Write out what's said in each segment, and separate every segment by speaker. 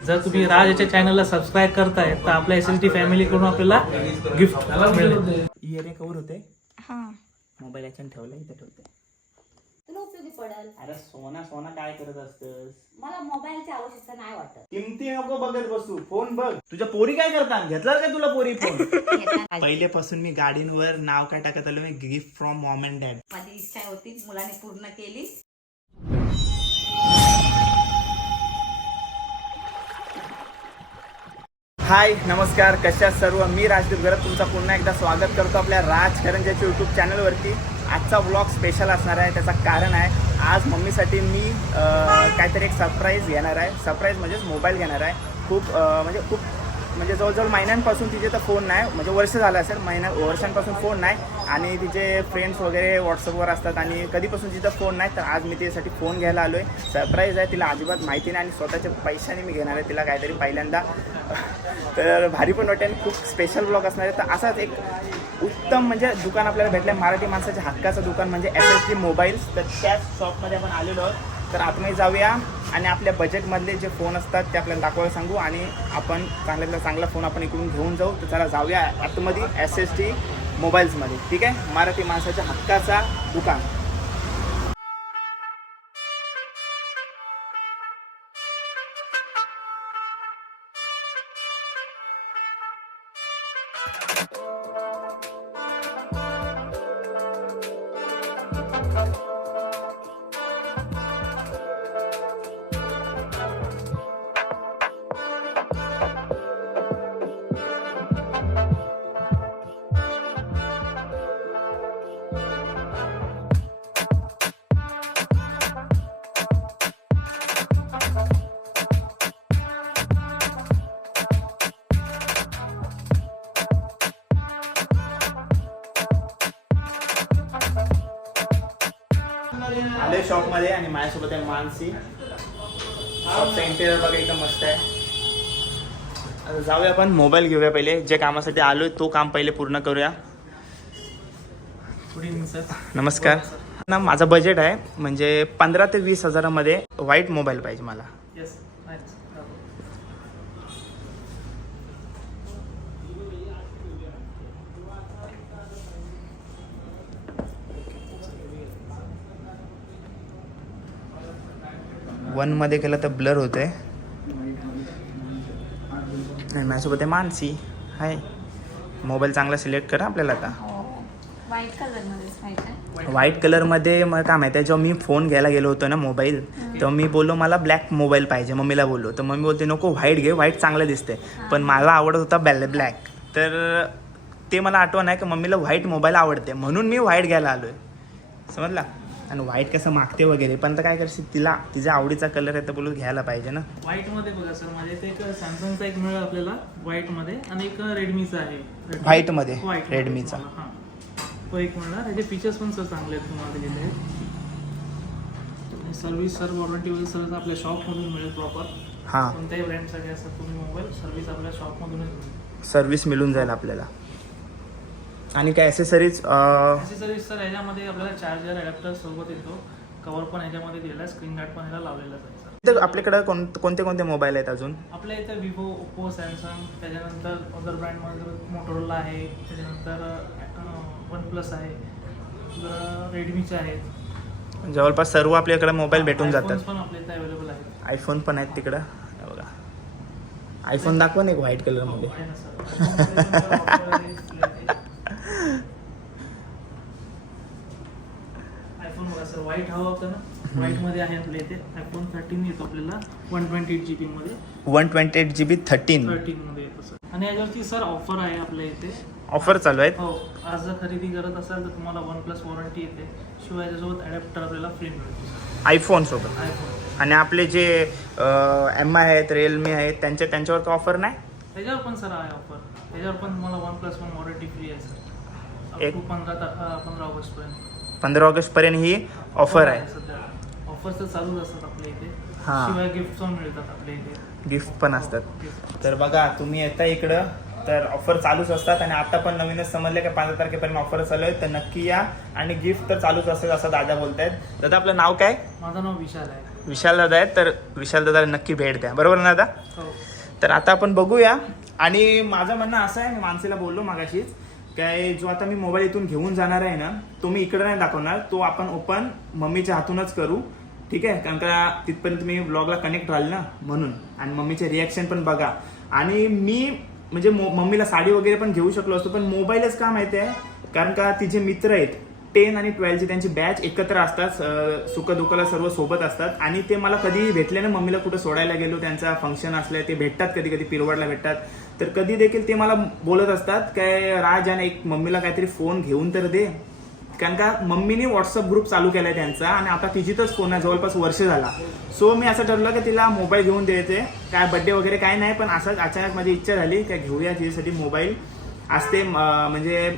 Speaker 1: जर तुम्ही राज याच्या चॅनलला सबस्क्राईब करताय तर आपल्या एस एल टी फॅमिलीकडून आपल्याला गिफ्ट मिळेल.
Speaker 2: इयरिंग कवर होते.
Speaker 3: हा.
Speaker 2: मोबाईल याच्यानं ठेवला इथे ठेवते.
Speaker 4: तुला उपयोगी पडेल.
Speaker 2: अरे सोना सोना काय करत असतस?
Speaker 4: मला मोबाईलची आवश्यकता नाही वाटत.
Speaker 2: किमती नको बघत बसू फोन बघ. तुझ्या पोरी काय करतात? घेतला का तुला पोरी फोन पहिल्यापासून मी गाडींवर नाव काय टाकत आलो मी gift from mom and dad
Speaker 4: माझी इच्छा होती मुलाने पूर्ण केली.
Speaker 2: हाय नमस्कार कशा सर्व? मी राजदीप गरत तुमचा पुन्हा एकदा स्वागत करतो आपल्या राज करंजाच्या यूट्यूब चॅनलवरती आजचा ब्लॉग स्पेशल असणार आहे त्याचं कारण आहे आज मम्मीसाठी मी काहीतरी एक सरप्राईज घेणार आहे. सरप्राईज म्हणजेच मोबाईल घेणार आहे. खूप म्हणजे खूप म्हणजे जवळजवळ महिन्यांपासून तिचे तर फोन नाही म्हणजे वर्ष झालं असेल महिन्या वर्षांपासून फोन नाही. आणि तिचे फ्रेंड्स वगैरे व्हॉट्सअपवर असतात आणि कधीपासून तिचा फोन नाही तर आज मी तिच्यासाठी फोन घ्यायला आलो आहे सरप्राईज आहे तिला अजिबात माहिती नाही आणि स्वतःच्या पैशाने मी घेणार आहे तिला काहीतरी पहिल्यांदा. तर भारी पण वाटेल खूप स्पेशल ब्लॉग असणार आहे. तर असाच एक उत्तम म्हणजे दुकान आपल्याला भेटलं आहे मराठी माणसाच्या हक्काचं दुकान म्हणजे एस एस डी मोबाईल्स तर त्याच शॉपमध्ये आपण आलेलो आहोत. तर आतमध्ये जाऊया. आणि आपल्या बजेटमधले जे फोन असतात ते आपल्याला दाखवायला सांगू. आणि आपण चांगल्यातला चांगला फोन आपण इकडून घेऊन जाऊ. तर चला जाऊया आतमध्ये एस एस टी मोबाईल्समध्ये ठीक आहे? मराठी माणसाच्या हक्काचा दुकान. शॉपमध्ये आणि माझ्यासोबत आहे मानसी. शॉपचा इंटेरियर बघा एकदम मस्त आहे. आता जाऊया आपण मोबाईल घेऊया पहिले. जे कामासाठी आलोय तो काम पहिले पूर्ण करूया. नमस्कार. ना माझं बजेट आहे म्हणजे पंधरा ते वीस हजारामध्ये व्हाईट मोबाईल पाहिजे मला. वनमध्ये केलं तर ब्लर होतंय. आणि माझ्यासोबत आहे मानसी. हाय मोबाईल चांगला सिलेक्ट करा आपल्याला आता.
Speaker 4: व्हाईट
Speaker 2: कलरमध्ये मग काय माहिती आहे जेव्हा मी फोन घ्यायला गेलो होतो ना मोबाईल तेव्हा मी बोललो मला ब्लॅक मोबाईल पाहिजे. मम्मीला बोललो. तर मम्मी बोलते नको व्हाईट घे व्हाईट चांगलं दिसते पण मला आवडत होता बॅल ब्लॅक तर ते मला आठवण आहे की मम्मीला व्हाईट मोबाईल आवडते म्हणून मी व्हाईट घ्यायला आलो आहे समजला? आणि व्हाईट कसं मागते वगैरे. पण तर काय करशील तिला तिच्या आवडीचा कलर आहे तर बोलू घ्यायला पाहिजे ना.
Speaker 1: व्हाईटमध्ये बघा सर माझ्या इथे एक सॅमसंगचा एक मिळेल आपल्याला व्हाईटमध्ये. आणि एक रेडमीचा आहे.
Speaker 2: White मध्ये,
Speaker 1: White
Speaker 2: Redmi चा.
Speaker 1: तुम्हाला, हा. तो एक मिळणार. त्याचे फीचर्स पण सर चांगले आहेत तुम्हाला दिलेले. आहेत सर्व्हिस सर वॉरंटी वगैरे सर्व आपल्या शॉपमधून मिळेल प्रॉपर
Speaker 2: हां.
Speaker 1: कोणत्याही ब्रँडसाठी असं तुम्ही मोबाईल सर्व्हिस आपल्या शॉपमधूनच मिळेल.
Speaker 2: सर्विस मिळून जाईल आपल्याला. आणि काय ॲसेसरीज
Speaker 1: ॲक्सेसरीज सर ह्याच्यामध्ये आपल्याला चार्जर अडॅप्टर सोबत येतो. कवर पण ह्याच्यामध्ये दिलेला आहे. स्क्रीन गार्ड पण ह्याला लावलेलाच आहे सर
Speaker 2: आपल्याकडे कोण कोणते कोणते मोबाईल आहेत अजून?
Speaker 1: आपल्या इथं विवो ओप्पो सॅमसंग त्याच्यानंतर अदर ब्रँडमध्ये मोटोरोला आहे. त्याच्यानंतर वन प्लस आहे. रेडमीचे आहेत.
Speaker 2: जवळपास सर्व आपल्याकडे मोबाईल भेटून जातात.
Speaker 1: पण आपल्या इथं अवेलेबल आहेत.
Speaker 2: आयफोन पण आहेत तिकडं. बघा. आयफोन दाखवा ना एक व्हाईट कलरमध्ये
Speaker 1: आहे ना सर आयफोन बघा सर व्हाईट हवा होता ना व्हाईटमध्ये आहे आपल्या इथे. आयफोन थर्टीन येतो आपल्याला one twenty eight G B मध्ये.
Speaker 2: One twenty eight G B thirteen
Speaker 1: thirteen मध्ये येतो सर आणि याच्यावरती सर ऑफर आहे आपल्या इथे.
Speaker 2: ऑफर चालू आहेत?
Speaker 1: हो आज जर खरेदी करत असाल तर तुम्हाला वन प्लस वॉरंटी येते. शिवाय याच्यासोबत अडॅप्टर आपल्याला फ्री मिळतो
Speaker 2: आयफोन सोबत?
Speaker 1: आयफोन
Speaker 2: आणि आपले जे एम आय आहेत रिअलमी आहेत त्यांच्या त्यांच्यावर का ऑफर नाही?
Speaker 1: त्याच्यावर पण सर आहे ऑफर त्याच्यावर पण तुम्हाला one plus one warranty free आहे सर
Speaker 2: एक-
Speaker 1: टू पंधरा ता पंधरा
Speaker 2: पंधरा ऑगस्टपर्यंत ही ऑफर आहे.
Speaker 1: सध्या. ऑफर्स तर चालूच असतात आपल्या इथे.
Speaker 2: हा.
Speaker 1: शिवाय गिफ्ट पण मिळतात आपल्या इथे.
Speaker 2: गिफ्ट पण असतात. तर बघा तुम्ही येता इकडं तर ऑफर चालूच असतात आणि आता पण नवीनच समजले की पंधरा तारखेपर्यंत ऑफर चालू आहे तर नक्की या आणि गिफ्ट तर चालूच असेल असं दादा बोलतायत. दादा आपलं नाव काय?
Speaker 1: माझं नाव विशाल आहे.
Speaker 2: विशाल दादा आहेत तर विशाल दादाला नक्की भेट द्या. बरोबर ना दादा?
Speaker 1: हो.
Speaker 2: तर आता आपण बघूया. आणि माझं म्हणणं असं आहे मी माणसेला बोललो मागाशीच काय जो आता मी मोबाईल इथून घेऊन जाणार आहे ना तो मी इकडे नाही दाखवणार. तो आपण ओपन मम्मीच्या हातूनच करू. ठीक आहे? कारण का तिथपर्यंत मी ब्लॉगला कनेक्ट राहील ना म्हणून. आणि मम्मीचे रिॲक्शन पण बघा. आणि मी म्हणजे मो- मम्मीला साडी वगैरे पण घेऊ शकलो असतो पण मोबाईलच का माहिती आहे? कारण का तिचे मित्र आहेत. टेन आणि ट्वेल्थची त्यांची बॅच एकत्र असतात सुखदुःखाला सर्व सोबत असतात. आणि ते मला कधीही भेटले ना मम्मीला कुठं सोडायला गेलो त्यांचा फंक्शन असलं ते भेटतात कधी कधी पिरवडला भेटतात. तर कधी देखील ते मला बोलत असतात काय राज आणि एक मम्मीला काहीतरी फोन घेऊन तर दे. कारण का मम्मीने व्हॉट्सअप ग्रुप चालू केलाय त्यांचा आणि आता तिची तोच फोन आहे जवळपास वर्ष झाला. सो मी असं ठरलं की तिला मोबाईल घेऊन द्यायचे. काय बड्डे वगैरे काय नाही पण असंच अचानक माझी इच्छा झाली काय घेऊया तिच्यासाठी मोबाईल असते म्हणजे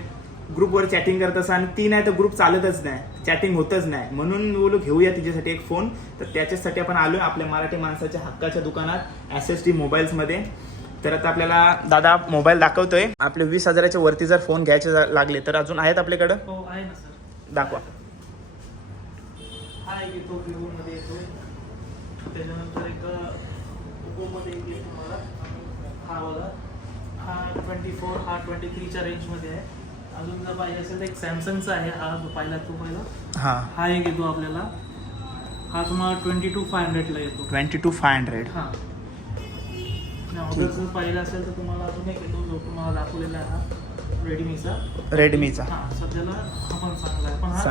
Speaker 2: ग्रुपवर चॅटिंग करत असं आणि ती नाही तर ग्रुप चालतच नाही. चॅटिंग होतच नाही. म्हणून बोलू घेऊया तिच्यासाठी एक फोन तर त्याच्यासाठी आपण आलोय आपल्या मराठी माणसाच्या हक्काच्या दुकानात एस एस टी मोबाईल्समध्ये तर आता आपल्याला दादा मोबाईल दाखवतोय. आपले वीस हजाराच्या वरती जर फोन घ्यायचे लागले तर अजून आहेत आपल्याकडं?
Speaker 1: हो आहे ना सर.
Speaker 2: दाखवा.
Speaker 1: हा ट्वेंटी फोर हा ट्वेंटी थ्रीच्या रेंजमध्ये आहे. अजून जर पाहिजे असेल तर एक सॅमसंगचा आहे हा जो पाहिला तो पहिला.
Speaker 2: हां.
Speaker 1: हा एक येतो आपल्याला. हा तुम्हाला ट्वेंटी टू फाय हंड्रेडला येतो.
Speaker 2: ट्वेंटी टू फाय हंड्रेड
Speaker 1: हा ऑर्डर जर पाहिला असेल तर तुम्हाला अजून एक येतो जो तुम्हाला दाखवलेला आहे हा रेडमीचा
Speaker 2: रेडमीचा
Speaker 1: हा सध्याला हा पण चांगला आहे. पण. हा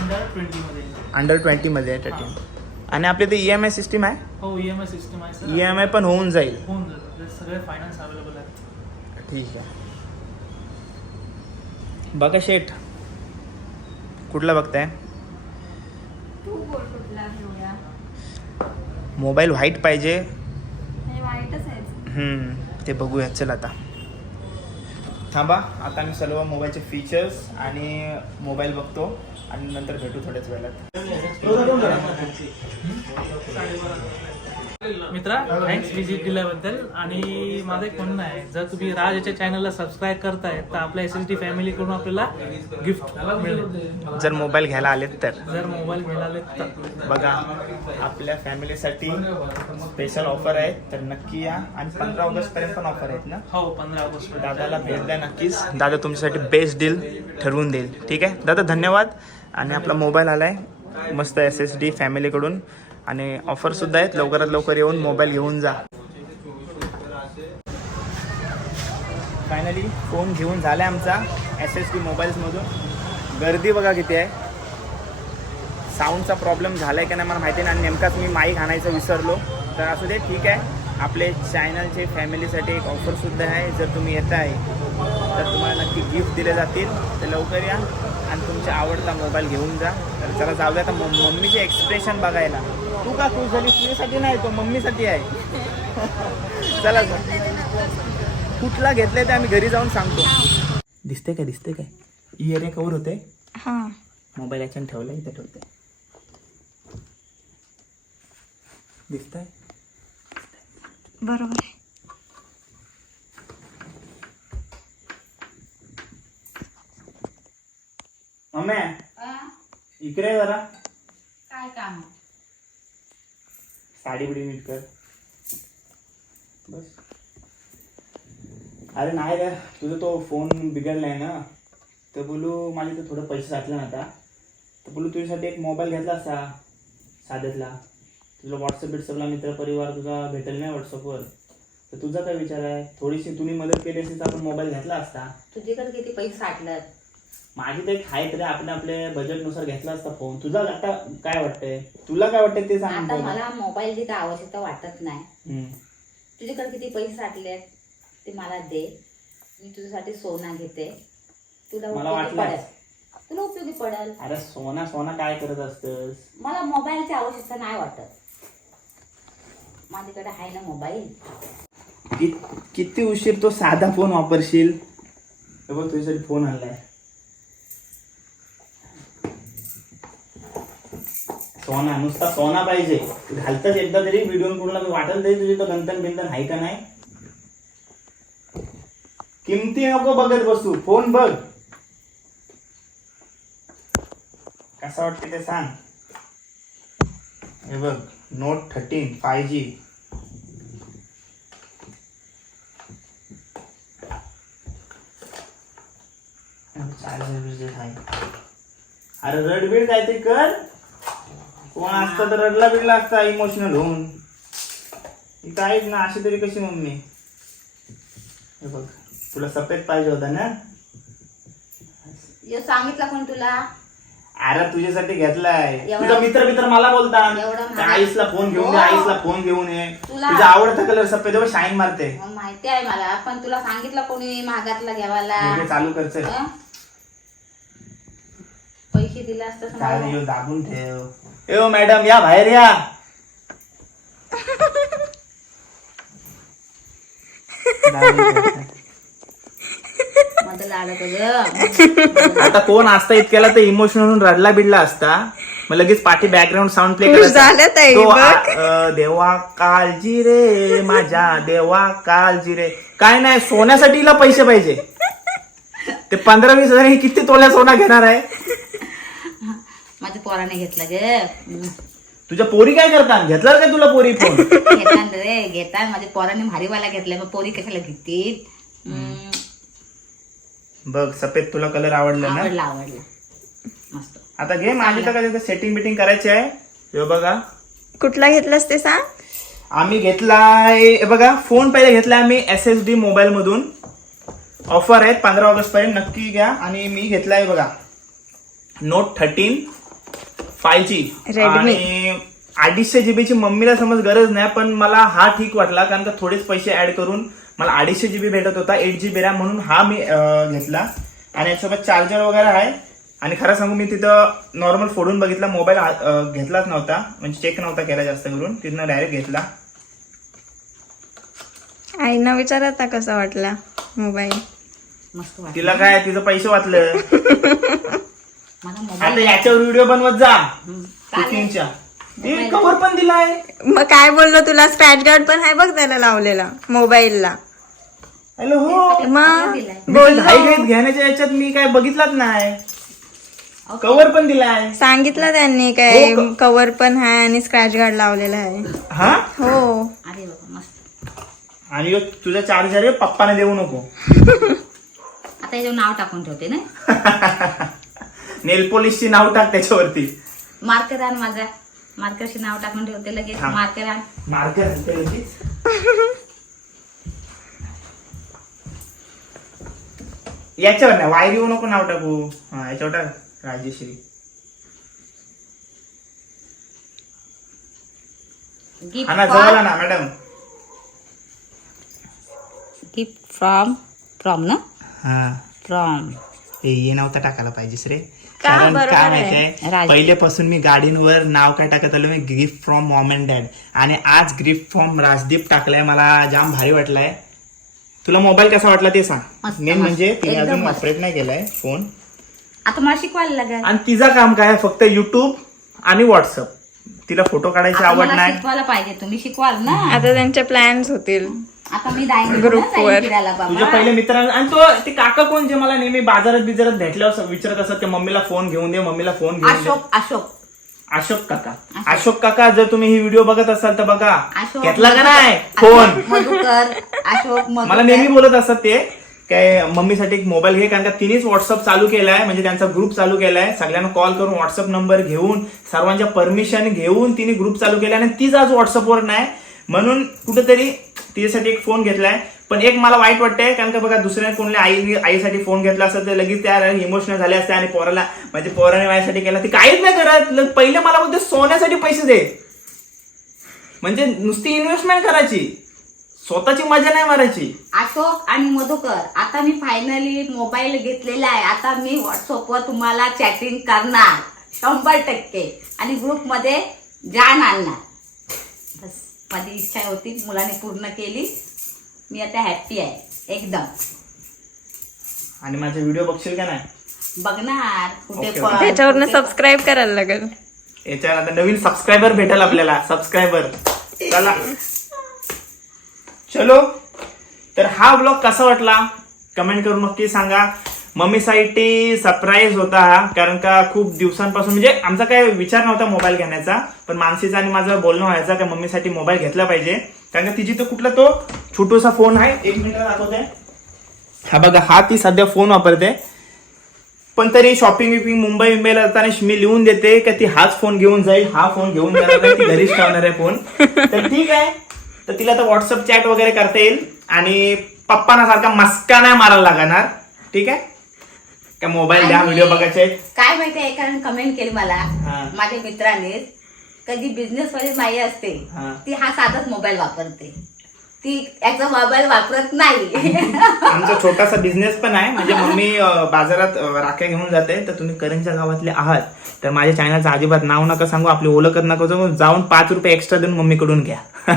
Speaker 1: अंडर ट्वेंटीमध्ये आहे.
Speaker 2: अंडर ट्वेंटीमध्ये आहे थर्टीन आणि आपली ते ई एम आय सिस्टीम आहे?
Speaker 1: हो ई एम आय सिस्टम आहे सर.
Speaker 2: ई एम आय पण होऊन जाईल.
Speaker 1: होऊन ते सगळे फायनान्स अवेलेबल आहेत.
Speaker 2: ठीक आहे. बघा शेठ. कुठला बघताय? मोबाईल व्हाईट पाहिजे. ते बघूया. चल आता. थांबा आता मी सर्व मोबाईलचे फीचर्स आणि मोबाईल बघतो आणि नंतर भेटू थोड्याच वेळात.
Speaker 1: मित्रा थँक्स विजिट दिल्याबद्दल. आणि माझं एक म्हणणं आहे जर तुम्ही राज याच्या चॅनलला सबस्क्राईब करताय तर आपल्या एस एस टी फॅमिलीकडून आपल्याला गिफ्ट मिळेल.
Speaker 2: जर मोबाईल घ्यायला आलेत तर.
Speaker 1: जर मोबाईल मिळाले तर.
Speaker 2: बघा आपल्या फॅमिलीसाठी स्पेशल ऑफर आहे तर नक्की या. आणि पंधरा ऑगस्ट पर्यंत पण ऑफर आहेत ना?
Speaker 1: हो पंधरा ऑगस्ट
Speaker 2: दादाला भेट द्या नक्कीच. दादा तुमच्यासाठी बेस्ट डील ठरवून देईल. ठीक आहे? दादा धन्यवाद. आणि आपला मोबाईल आलाय. मस्त एस एस डी फॅमिलीकडून आणि ऑफर सुद्धा आहेत. लवकरात लवकर येऊन मोबाईल घेऊन जा. फायनली फोन घेऊन झालाय आमचा एस एस बी मोबाईल्समधून गर्दी बघा किती आहे. साऊंडचा प्रॉब्लेम झालाय का नाही मला माहिती नाही. आणि नेमकाच मी माईक आणायचं विसरलो. तर असू दे ठीक आहे. आपले चॅनलचे फॅमिलीसाठी एक ऑफरसुद्धा आहे. जर तुम्ही येत आहे तर तुम्हाला नक्की गिफ्ट दिले जातील. तर लवकर या. तुमचा आवडता मोबाईल घेऊन जा. तर चला जाऊया मम- मम्मीचे एक्सप्रेशन बघायला. तू का खुश झाली तुझ्यासाठी नाही तो मम्मीसाठी आहे. चला. कुठला घेतलाय ते आम्ही घरी जाऊन सांगतो. दिसते काय दिसते काय? इयर कवर होते
Speaker 4: हा.
Speaker 2: मोबाईल याच्यानं ठेवला इथे ठेवते दिसतंय?
Speaker 4: बरोबर आहे.
Speaker 2: मम्मी इकडे ये जरा.
Speaker 4: काय काम?
Speaker 2: साडी बिडी नीट कर. बस. अरे नाही रे तुझा तो फोन बिघडलाय ना. तर बोलू माझे तर थोडं पैसे साठले ना आता. तर बोलू तुझ्यासाठी एक मोबाईल घेतला असता साध्यातला. तुझा व्हॉट्सअप बिट्सअपला मित्र परिवार तुझा भेटेल नाही व्हॉट्सअपवर तर तुझा काय विचार आहे? थोडीशी तुम्ही मदत केली असती तर आपण मोबाईल घेतला असता.
Speaker 4: तुझ्याकडे किती पैसे साठलं
Speaker 2: माझी तर एक आहे तरी आपण आपल्या बजेटनुसार घेतला असता फोन तुझा आता काय वाटतंय? तुला काय वाटतंय ते सांग
Speaker 4: आता. मला मोबाईलची तर आवश्यकता वाटत नाही. तुझ्याकडे किती पैसे साठले ते मला दे. मी तुझ्यासाठी सोना घेते. तुला
Speaker 2: मला
Speaker 4: उपयोगी
Speaker 2: वाटलं.
Speaker 4: पडेल. तुला उपयोगी पडेल.
Speaker 2: अरे सोना सोना काय करत असतस?
Speaker 4: मला मोबाईलची आवश्यकता नाही वाटत. माझ्याकडे आहे ना मोबाईल
Speaker 2: कि, किती उशीर तो साधा फोन वापरशील? हे बघ तुझ्यासाठी फोन आणलाय. सोना नुसता सोना पाहिजे. घालतच एकदा तरी व्हिडिओ पूर्ण वाटल तरी तुझी तो गंतन बिंतन आहे का नाही? किमती नको बघत बसू फोन बघ. कसं वाटते ते सांग. हे बघ Note thirteen five G charger आहे. अरे रडबीड काहीतरी कर. कोण असतं तर रडला बिडला असता इमोशनल होऊन. ही काहीच ना अशी तरी कशी मम्मी? हे बघ तुला सफेद पाहिजे होता ना?
Speaker 4: यो सांगितलं कोण तुला?
Speaker 2: अरे तुझ्यासाठी घेतलाय.
Speaker 4: एवढा-
Speaker 2: तुझा मित्र मित्र मला बोलतात
Speaker 4: एवढा महाग-
Speaker 2: आईसला फोन घेऊन दे
Speaker 4: हो.
Speaker 2: आईसला फोन घेऊन ये.
Speaker 4: तुला-
Speaker 2: तुझा आवडता कलर सफेद शाईन मारते.
Speaker 4: मग माहिती आहे मला पण तुला सांगितलं कोणी महागातला घ्यावाला.
Speaker 2: हे चालू करचे
Speaker 4: हं? पैसे दिले असतं
Speaker 2: दाबून ठेव. ए मॅडम या बाहेर या. आता कोण असता इतक्याला तर इमोशनल होऊन रडला बिडला असता. मग लगेच पाठी बॅकग्राऊंड साऊंड प्ले. देवा काळजी रे माझ्या देवा काळजी रे. काय नाही सोन्यासाठी हिला पैसे पाहिजे. ते पंधरा वीस हजार हे किती तोल्या सोना घेणार आहे?
Speaker 4: पोराने घेतलं ग.
Speaker 2: तुझ्या पोरी काय करतात घेतला काय तुला पोरी फोन?
Speaker 4: घेतात रे घेतात. माझ्या पोराने भारीवाला घेतलाय. मग पोरी कशाला घेतील?
Speaker 2: बघ सफेद तुला कलर आवडला ना?
Speaker 4: आवडला आवडला. मस्त.
Speaker 2: आता घे माझी तर काय सेटिंग बिटिंग करायची आहे. हे बघा.
Speaker 3: कुठला घेतलास ते सांग?
Speaker 2: आम्ही घेतलाय हे बघा फोन पहिले घेतलाय आम्ही एस एस डी मोबाईल मधून. ऑफर आहेत पंधरा ऑगस्ट पर्यंत नक्की घ्या. आणि मी घेतलाय बघा. Note thirteen five G.
Speaker 3: Redmi.
Speaker 2: आणि अडीचशे जीबी ची मम्मीला समज गरज नाही पण मला हा ठीक वाटला कारण का थोडेच पैसे ऍड करून मला अडीचशे जीबी भेटत होता एट जीबी रॅम म्हणून हा मी अं, घेतला. आणि याच्यासोबत चार्जर वगैरे आहे. आणि खरं सांगू मी तिथं नॉर्मल फोडून बघितला मोबाईल घेतलाच नव्हता. म्हणजे चेक नव्हता केला जास्त करून तिथनं डायरेक्ट घेतला.
Speaker 3: आईना विचारत ना कसा वाटला मोबाईल
Speaker 4: मस्त वाटलं.
Speaker 2: तिला काय तिचं पैसे वाचलं
Speaker 4: माझा
Speaker 2: आता
Speaker 4: मोबाईल
Speaker 2: याच्यावर व्हिडिओ बनवत जा.
Speaker 4: हम्म, चालेल.
Speaker 2: कुकिंगच्या ते कव्हर पण दिलाय.
Speaker 3: मग काय बोललो तुला? स्क्रॅच गार्ड पण आहे बघ त्याला लावलेला मोबाईलला.
Speaker 2: हॅलो हो.
Speaker 3: मग?
Speaker 4: दिलाय.
Speaker 2: घेण्याच्या याच्यात मी काय बघितलाच नाही. कव्हर पण दिलाय.
Speaker 3: सांगितलं त्यांनी काय
Speaker 2: हो का?
Speaker 3: कव्हर पण आहे आणि स्क्रॅच गार्ड लावलेला आहे.
Speaker 2: हा?
Speaker 3: हो.
Speaker 4: अरे बाबा मस्त.
Speaker 2: आणि ह्यो तुझा चार्जर पप्पाने देऊ नको.
Speaker 4: आता याच्यावर नाव टाकून ठेवते ना?
Speaker 2: नेल पॉलिशची नाव टाक त्याच्यावरती.
Speaker 4: मार्कर आण माझा. मार्करशी नाव टाकून ठेवते लगेच.
Speaker 2: हा.
Speaker 4: मार्कर आण.
Speaker 2: मार्कर आणते लगेच. याच्यावर नाही वायर येऊ नको नाव टाकू. हा याच्यावर टाक राजेश्री. हा ना ना मॅडम.
Speaker 4: गिफ्ट फ्रॉम फ्रॉम ना?
Speaker 2: हा.
Speaker 4: फ्रॉम
Speaker 2: हे ये नव्हता टाकायला पाहिजेस रे? कारण
Speaker 3: बरोबर
Speaker 2: काय
Speaker 3: आहे.
Speaker 2: माहितीये पहिल्यापासून मी गाडींवर नाव काय टाकत आलो मी gift from mom and dad आणि आज गिफ्ट फ्रॉम राजदीप टाकलाय मला जाम भारी वाटलाय. तुला मोबाईल कसा वाटला ते सांग. मेन. म्हणजे तिने
Speaker 4: एकदम
Speaker 2: अजून. ऑपरेट नाही केलाय फोन
Speaker 4: आता मला शिकवायला लागेल.
Speaker 2: आणि तिचं काम काय आहे? फक्त युट्यूब आणि व्हॉट्सअप तिला फोटो काढायची आवड नाही.
Speaker 4: शिकवायला पाहिजे तुम्ही शिकवाल ना.
Speaker 3: आता त्यांचे प्लॅन्स होतील.
Speaker 4: आता मी जाईन
Speaker 3: Group
Speaker 4: ना, जाईन
Speaker 3: वर.
Speaker 4: फिरायला
Speaker 2: तुझ्या
Speaker 4: बाबा
Speaker 2: पहिले मित्रांना आणि तो ते काका कोण जे मला नेहमी बाजारात बिजारात भेटल्यावर असं विचारत असत की मम्मीला फोन घेऊन दे मम्मीला फोन घेऊन दे.
Speaker 4: अशोक अशोक.
Speaker 2: अशोक काका. अशोक. काका जर तुम्ही ही व्हिडिओ बघत असाल तर बघा. घेतला का नाही? फोन
Speaker 4: अशोक
Speaker 2: मला नेहमी बोलत असतात ते काय मम्मीसाठी एक मोबाईल घे कारण का तिनेच व्हॉट्सअप चालू केलाय म्हणजे त्यांचा ग्रुप चालू केलाय. सगळ्यांना कॉल करून व्हॉट्सअप नंबर घेऊन सर्वांच्या परमिशन घेऊन तिने ग्रुप चालू केलाय आणि तीच आज व्हॉट्सअपवर नाही. म्हणून कुठेतरी तिच्यासाठी एक फोन घेतलाय. पण एक मला वाईट वाटतंय कारण का बघा दुसऱ्या कोणल्या आई आईसाठी फोन घेतला असता तर लगेच त्या इमोशनल झाले असते आणि पोराला म्हणजे पोराने माझ्यासाठी केला ती काहीच नाही करत. पहिले मला बोलते सोन्यासाठी पैसे दे. म्हणजे नुसती इन्व्हेस्टमेंट करायची. स्वतःची मजा नाही मारायची.
Speaker 4: अशोक आणि मधुकर आता मी फायनली मोबाईल घेतलेला आहे. आता मी व्हॉट्सअपवर तुम्हाला चॅटिंग करणार. शंभर टक्के. आणि ग्रुपमध्ये जान आणणार. बस. माझी इच्छा होती मुलाने पूर्ण केली. मी आता हॅप्पी आहे एकदम.
Speaker 2: आणि माझे व्हिडिओ बघशील का नाही?
Speaker 4: बघणार कुठे पण.
Speaker 3: त्याच्यावरनं
Speaker 4: कुठे पण.
Speaker 3: सबस्क्राईब करायला लागेल.
Speaker 2: याच्यावर आता नवीन सबस्क्रायबर भेटेल आपल्याला सबस्क्रायबर चला. चलो. तर हा ब्लॉग कसा वाटला? कमेंट करून नक्की सांगा. मम्मीसाठी सरप्राईज होता हा कारण का खूप दिवसांपासून म्हणजे आमचा काय विचार नव्हता मोबाईल घेण्याचा पण मानसीचा आणि माझं बोलणं व्हायचं का मम्मीसाठी मोबाईल घेतला पाहिजे. कारण का तिची तो कुठला तो छोटूसा फोन आहे. एक मिनिट दाखवते. हा बघा हा ती सध्या फोन वापरते. पण तरी शॉपिंग विपिंग मुंबई मुंबईला जाताना मी लिहून देते का ती हाच फोन घेऊन जाईल हा फोन घेऊन जाणार ती घरीच ठेवणार आहे फोन तर ठीक आहे. तर तिला तर व्हॉट्सअप चॅट वगैरे करता येईल. आणि पप्पाना सारखा मस्का नाही मारायला लागणार. ठीक आहे? का मोबाईल द्या व्हिडिओ बघायचे? आहेत.
Speaker 4: काय माहितीये एकाने कमेंट केली मला.
Speaker 2: हा.
Speaker 4: माझ्या मित्राने. कधी बिझनेस मध्ये माई असते
Speaker 2: हा.
Speaker 4: ती हा साधाच मोबाईल वापरते. ती याचा मोबाईल वापरत नाही.
Speaker 2: आमचा छोटासा बिझनेस पण आहे. म्हणजे मम्मी अं, बाजारात अं, राख्या घेऊन जाते. तर तुम्ही करंजच्या गावातले आहात. तर माझ्या चॅनलचं अजिबात नाव नका सांगू. आपली ओळखत नका सांगू. जाऊन पाच रुपये एक्स्ट्रा देऊन मम्मीकडून घ्या.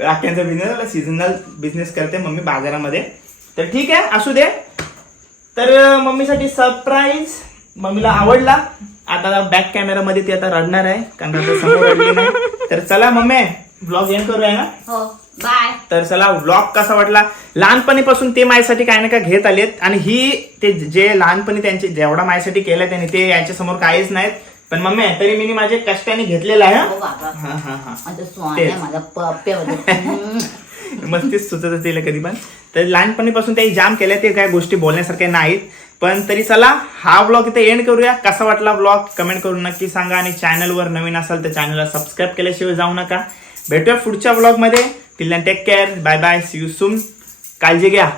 Speaker 2: राख्यांचा बिझनेस सिझनल बिझनेस करते मम्मी बाजारामध्ये. तर ठीक आहे असू दे. तर मम्मीसाठी सरप्राईज मम्मीला आवडला. आता बॅक कॅमेरामध्ये ती आता रडणार आहे कारण आता समोर रडली नाही. तर चला मम्मी ब्लॉग एंड करूया ना?
Speaker 4: हो बाय
Speaker 2: तर चला व्लॉग कसा वाटला? लहानपणीपासून ते माझ्यासाठी काय ना काय घेत आलेत. आणि ही ते जे लहानपणी त्यांचे जेवढा माझ्यासाठी केलं त्यांनी ते यांच्या समोर काहीच नाहीत. पण मम्मी तरी मी माझे कष्टाने घेतलेलं आहे
Speaker 4: हो?
Speaker 2: हा. हा हा हा.
Speaker 4: माझं
Speaker 2: तेच. मस्तीच सुचत असेल कधी पण. तर लहानपणीपासून ते जाम केल्या ते काय गोष्टी बोलण्यासारख्या नाहीत. पण तरी चला हा ब्लॉग इथे एंड करूया. कसा वाटला ब्लॉग कमेंट करून नक्की सांगा. आणि चॅनलवर नवीन असाल तर चॅनलला सबस्क्राईब केल्याशिवाय जाऊ नका. भेटूया पुढच्या ब्लॉगमध्ये till take care bye bye see you soon काळजी घ्या.